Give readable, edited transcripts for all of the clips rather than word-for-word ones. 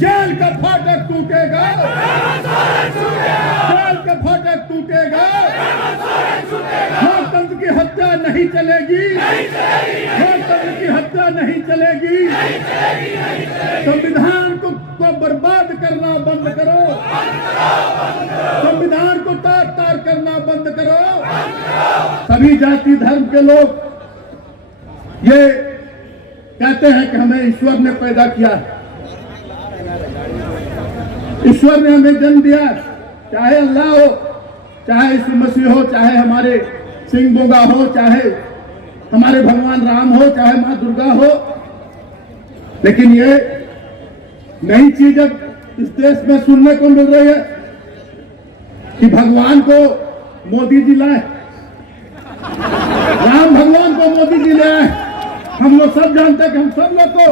Jail का फाटक टूटेगा, जेल का फाटक टूटेगा, लोकतंत्र की हत्या नहीं चलेगी, लोकतंत्र की हत्या नहीं चलेगी। संविधान को बर्बाद करना बंद करो, संविधान को तार तार करना बंद करो। सभी जाति धर्म के लोग ये कहते हैं कि हमें ईश्वर ने पैदा किया, ईश्वर ने हमें जन्म दिया, चाहे अल्लाह हो, चाहे यीशु मसीह हो, चाहे हमारे सिंह बोगा हो, चाहे हमारे भगवान राम हो, चाहे मां दुर्गा हो। लेकिन ये नई चीज अब इस देश में सुनने को मिल रही है कि भगवान को मोदी जी लाए, राम भगवान को मोदी जी ले आए। हम लोग सब जानते हैं कि हम सब लोग को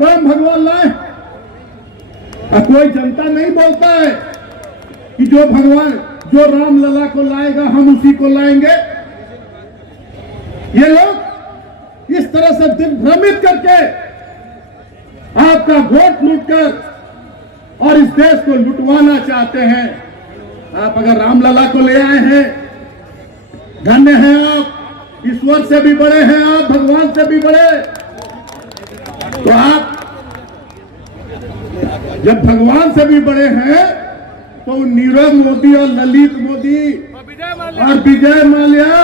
राम भगवान लाए, और कोई जनता नहीं बोलता है कि जो भगवान जो राम लला को लाएगा हम उसी को लाएंगे। ये लोग इस तरह से दिग्भ्रमित करके आपका वोट लूटकर और इस देश को लुटवाना चाहते हैं। आप अगर रामलला को ले आए हैं, धन्य हैं आप, ईश्वर से भी बड़े हैं आप, भगवान से भी बड़े। तो आप जब भगवान से भी बड़े हैं तो नीरव मोदी और ललित मोदी और विजय माल्या,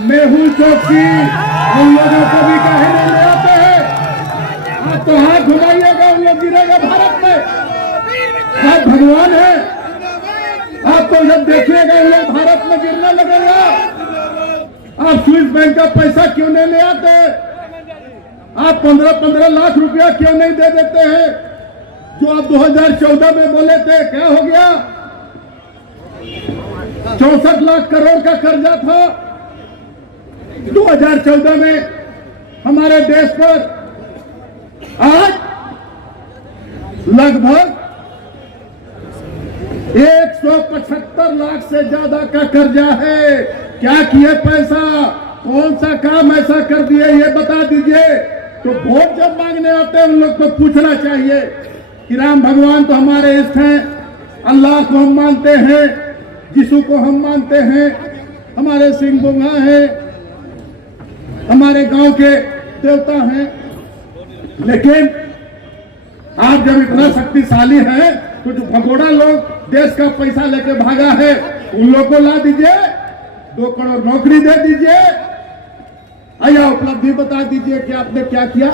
मेहुल चोकसी, उन लोगों को भी काहे नहीं ले आते हैं? आप तो हाथ घुमाइएगा, उन लोग गिरेगा भारत में। आप भगवान है, आपको जब देखिएगा उन लोग भारत में गिरने लगेगा। आप स्विस बैंक का पैसा क्यों नहीं ले आते? आप 15-15 लाख रुपया क्यों नहीं दे देते हैं जो आप 2014 में बोले थे? क्या हो गया? 64 लाख करोड़ का कर्जा था 2014 में हमारे देश पर। आज लगभग 175 लाख से ज्यादा का कर्जा है। क्या किए पैसा? कौन सा काम ऐसा कर दिए ये बता दीजिए। तो वोट जब मांगने आते हैं उन लोग को पूछना चाहिए कि राम भगवान तो हमारे इष्ट हैं, अल्लाह को हम मानते हैं, यीशु को हम मानते हैं, हमारे सिंह बोगा हैं, हमारे गांव के देवता हैं। लेकिन आप जब इतना शक्तिशाली हैं तो जो भगोड़ा लोग देश का पैसा लेके भागा है उन लोग को ला दीजिए, 2 करोड़ नौकरी दे दीजिए, या उपलब्धि बता दीजिए कि आपने क्या किया।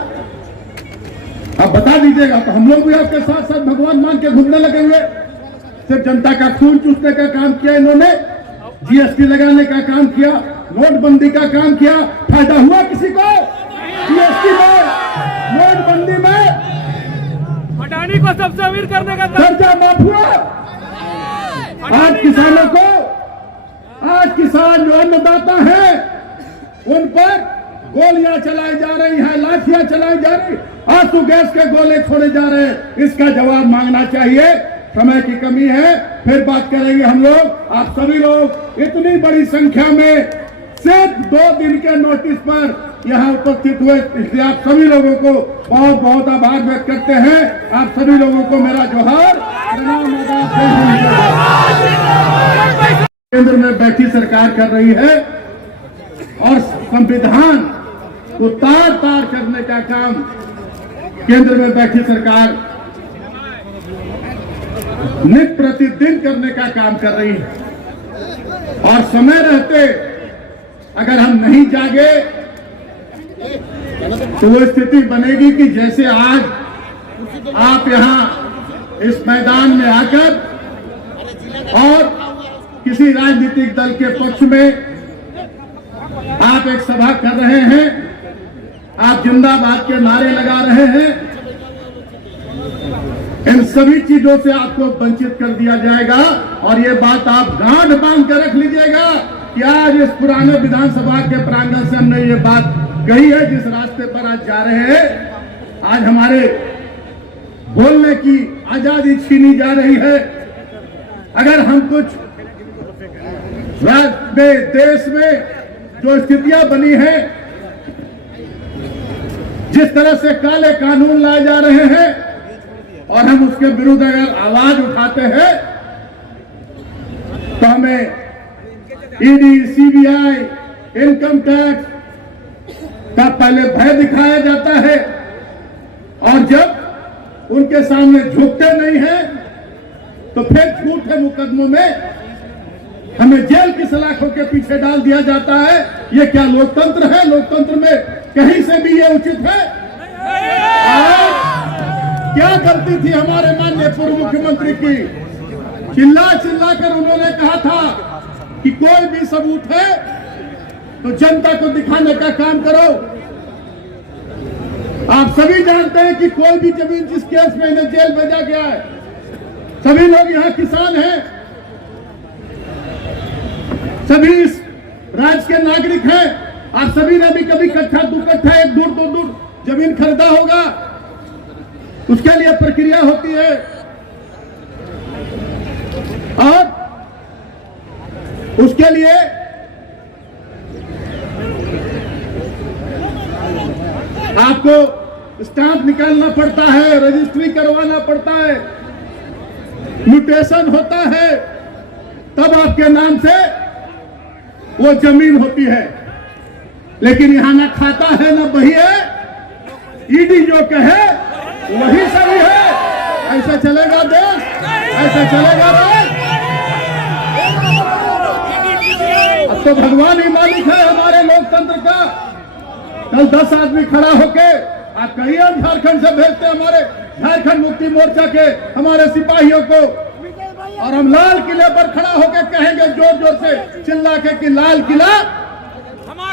आप बता दीजिएगा तो हम लोग भी आपके साथ साथ भगवान मान के घूमने लगेंगे। सिर्फ जनता का खून चूसने का काम किया इन्होंने, जीएसटी लगाने का काम किया, नोटबंदी का काम किया। फायदा हुआ किसी को? जीएसटी में, नोटबंदी में अडानी को सबसे अमीर करने का कर्जा माफ हुआ। आज किसानों को, आज किसान जो अन्नदाता है उन पर गोलियां चलाई जा रही हैं, लाठियां चलाई जा रही, आंसू गैस के गोले छोड़े जा रहे हैं। इसका जवाब मांगना चाहिए। समय की कमी है, फिर बात करेंगे हम लोग। आप सभी लोग इतनी बड़ी संख्या में सिर्फ 2 दिन के नोटिस पर यहाँ उपस्थित हुए, इसलिए आप सभी लोगों को बहुत बहुत आभार व्यक्त करते हैं। आप सभी लोगों को मेरा जोहार, प्रणाम। केंद्र में बैठी सरकार कर रही है और संविधान को तार तार करने का काम केंद्र में बैठी सरकार नित प्रतिदिन करने का काम कर रही है। और समय रहते अगर हम नहीं जागे तो वो स्थिति बनेगी कि जैसे आज आप यहाँ इस मैदान में आकर और किसी राजनीतिक दल के पक्ष में आप एक सभा कर रहे हैं, आप जिंदाबाद के नारे लगा रहे हैं, इन सभी चीजों से आपको वंचित कर दिया जाएगा। और ये बात आप गांठ बांध कर रख लीजिएगा कि आज इस पुराने विधानसभा के प्रांगण से हमने ये बात कही है। जिस रास्ते पर आज जा रहे हैं, आज हमारे बोलने की आजादी छीनी जा रही है। अगर हम कुछ देश में जो स्थितियां बनी हैं, जिस तरह से काले कानून लाए जा रहे हैं, और हम उसके विरुद्ध अगर आवाज उठाते हैं तो हमें ईडी, सीबीआई, इनकम टैक्स का पहले भय दिखाया जाता है और जब उनके सामने झुकते नहीं हैं तो फिर झूठे मुकदमों में हमें जेल की सलाखों के पीछे डाल दिया जाता है। ये क्या लोकतंत्र है? लोकतंत्र में कहीं से भी ये उचित है? क्या गलती थी हमारे माननीय पूर्व मुख्यमंत्री की? चिल्ला चिल्ला कर उन्होंने कहा था कि कोई भी सबूत है तो जनता को दिखाने का काम करो। आप सभी जानते हैं कि कोई भी जमीन जिस केस में इन्हें जेल भेजा गया है, सभी लोग यहाँ किसान हैं, सभी इस राज्य के नागरिक हैं। आप सभी ने भी कभी कट्ठा, दो कट्ठा, एक दूर, दो दूर जमीन खरीदा होगा, उसके लिए प्रक्रिया होती है और उसके लिए आपको स्टाम्प निकालना पड़ता है, रजिस्ट्री करवाना पड़ता है, म्यूटेशन होता है, तब आपके नाम से वो जमीन होती है। लेकिन यहां ना खाता है ना बही है, ईडी जो कहे वही सही है। ऐसा चलेगा देश? ऐसा चलेगा देश? अब तो भगवान ही मालिक है हमारे लोकतंत्र का। कल 10 आदमी खड़ा होके आप कहिए हम झारखंड से भेजते हमारे झारखंड मुक्ति मोर्चा के हमारे सिपाहियों को, और हम लाल किले पर खड़ा होकर कहेंगे जोर जोर से चिल्ला के कि लाल किला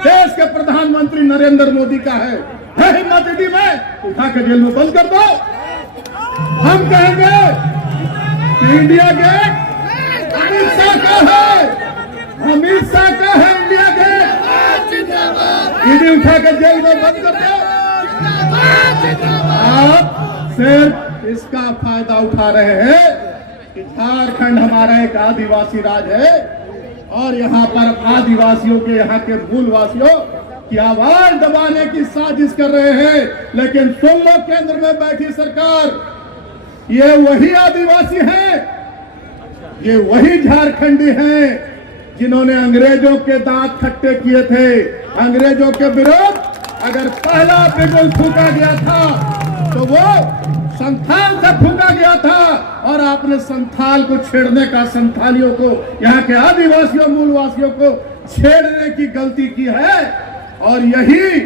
देश के प्रधानमंत्री नरेंद्र मोदी का है हिम्मत ईडी में उठा के जेल में बंद कर दो। हम कहेंगे कि इंडिया गेट अमित शाह का है, अमित शाह का है इंडिया गेट, ईडी उठा के जेल में बंद कर दो। आप सिर्फ इसका फायदा उठा रहे हैं कि झारखंड हमारा एक आदिवासी राज्य है और यहाँ पर आदिवासियों के, यहाँ के मूलवासियों की आवाज दबाने की साजिश कर रहे हैं। लेकिन सुन लो, केंद्र में बैठी सरकार, ये वही आदिवासी हैं, ये वही झारखंडी हैं जिन्होंने अंग्रेजों के दांत खट्टे किए थे। अंग्रेजों के विरुद्ध अगर पहला बिगुल फूका गया था तो वो संथाल से फूका गया था, और आपने संथाल को छेड़ने का, संथालियों को, यहाँ के आदिवासियों मूलवासियों को छेड़ने की गलती की है। और यही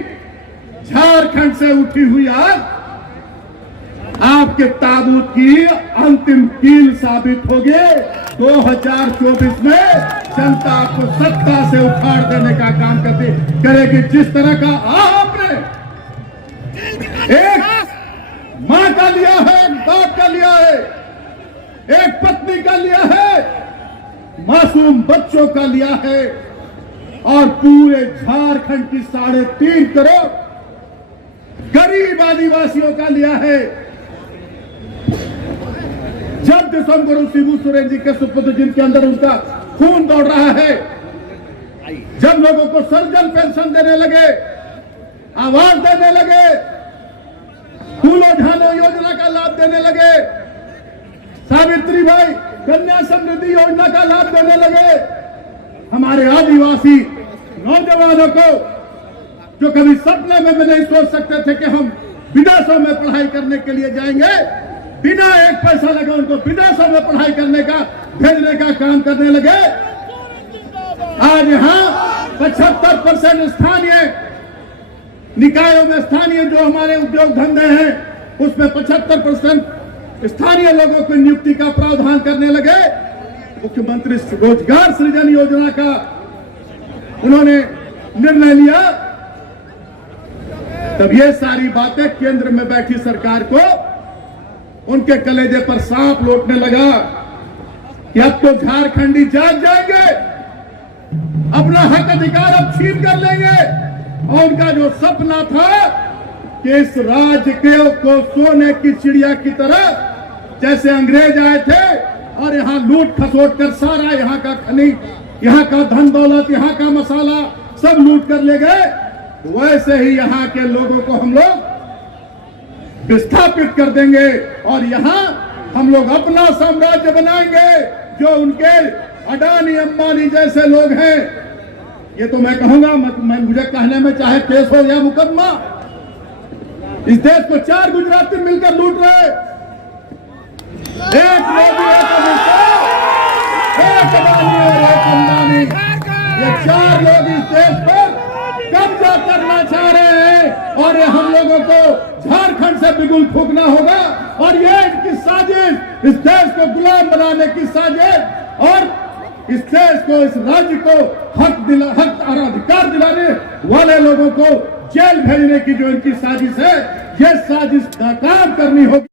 झारखंड से उठी हुई आग आपके ताबूत की अंतिम कील साबित होगी। 2024 में जनता को सत्ता से उखाड़ देने का काम करेगी। जिस तरह का आपने एक मां का लिया है, एक बाप का लिया है, एक पत्नी का लिया है, मासूम बच्चों का लिया है, और पूरे झारखंड की 3.5 करोड़ गरीब आदिवासियों का लिया है। जब दिसंबर शिबू सोरेन जी के सुपुत्र जिनके अंदर उनका खून दौड़ रहा है, जब लोगों को सर्जन पेंशन देने लगे, आवाज देने लगे, फूलो झानो योजना का लाभ देने लगे, सावित्री भाई कन्या समृद्धि योजना का लाभ देने लगे, हमारे आदिवासी नौजवानों को जो कभी सपने में भी नहीं सोच सकते थे कि हम विदेशों में पढ़ाई करने के लिए जाएंगे, बिना एक पैसा लगा उनको विदेशों में पढ़ाई करने का, भेजने का काम करने लगे। आज यहाँ 75% स्थानीय निकायों में, स्थानीय जो हमारे उद्योग धंधे हैं उसमें 75% स्थानीय लोगों को नियुक्ति का प्रावधान करने लगे। मुख्यमंत्री रोजगार सृजन योजना का उन्होंने निर्णय लिया। तब ये सारी बातें केंद्र में बैठी सरकार को उनके कलेजे पर सांप लौटने लगा कि अब तो झारखंडी जाग जाएंगे, अपना हक अधिकार अब छीन कर लेंगे। और उनका जो सपना था कि इस राज्य को सोने की चिड़िया की तरह, जैसे अंग्रेज आए थे और यहाँ लूट खसोट कर सारा यहाँ का खनिज, यहाँ का धन दौलत, यहाँ का मसाला सब लूट कर ले गए, वैसे ही यहाँ के लोगों को हम लोग विस्थापित कर देंगे और यहाँ हम लोग अपना साम्राज्य बनाएंगे। जो उनके अडानी अंबानी जैसे लोग हैं, ये तो मैं कहूंगा, मैं मुझे कहने में चाहे केस हो या मुकदमा, इस देश को 4 गुजराती मिलकर लूट रहे। एक मोदी, एक अमित शाह, एक अडानी और एक अंबानी, ये 4 लोग इस देश पर कब्जा करना चाह रहे हैं और ये हम लोगों को झारखंड से बिगुल फूंकना होगा। और ये इनकी साजिश, इस देश को गुलाम बनाने की साजिश और इस देश को, इस राज्य को हक और अधिकार दिलाने वाले लोगों को जेल भेजने की जो इनकी साजिश है, ये साजिश नाकाम करनी होगी।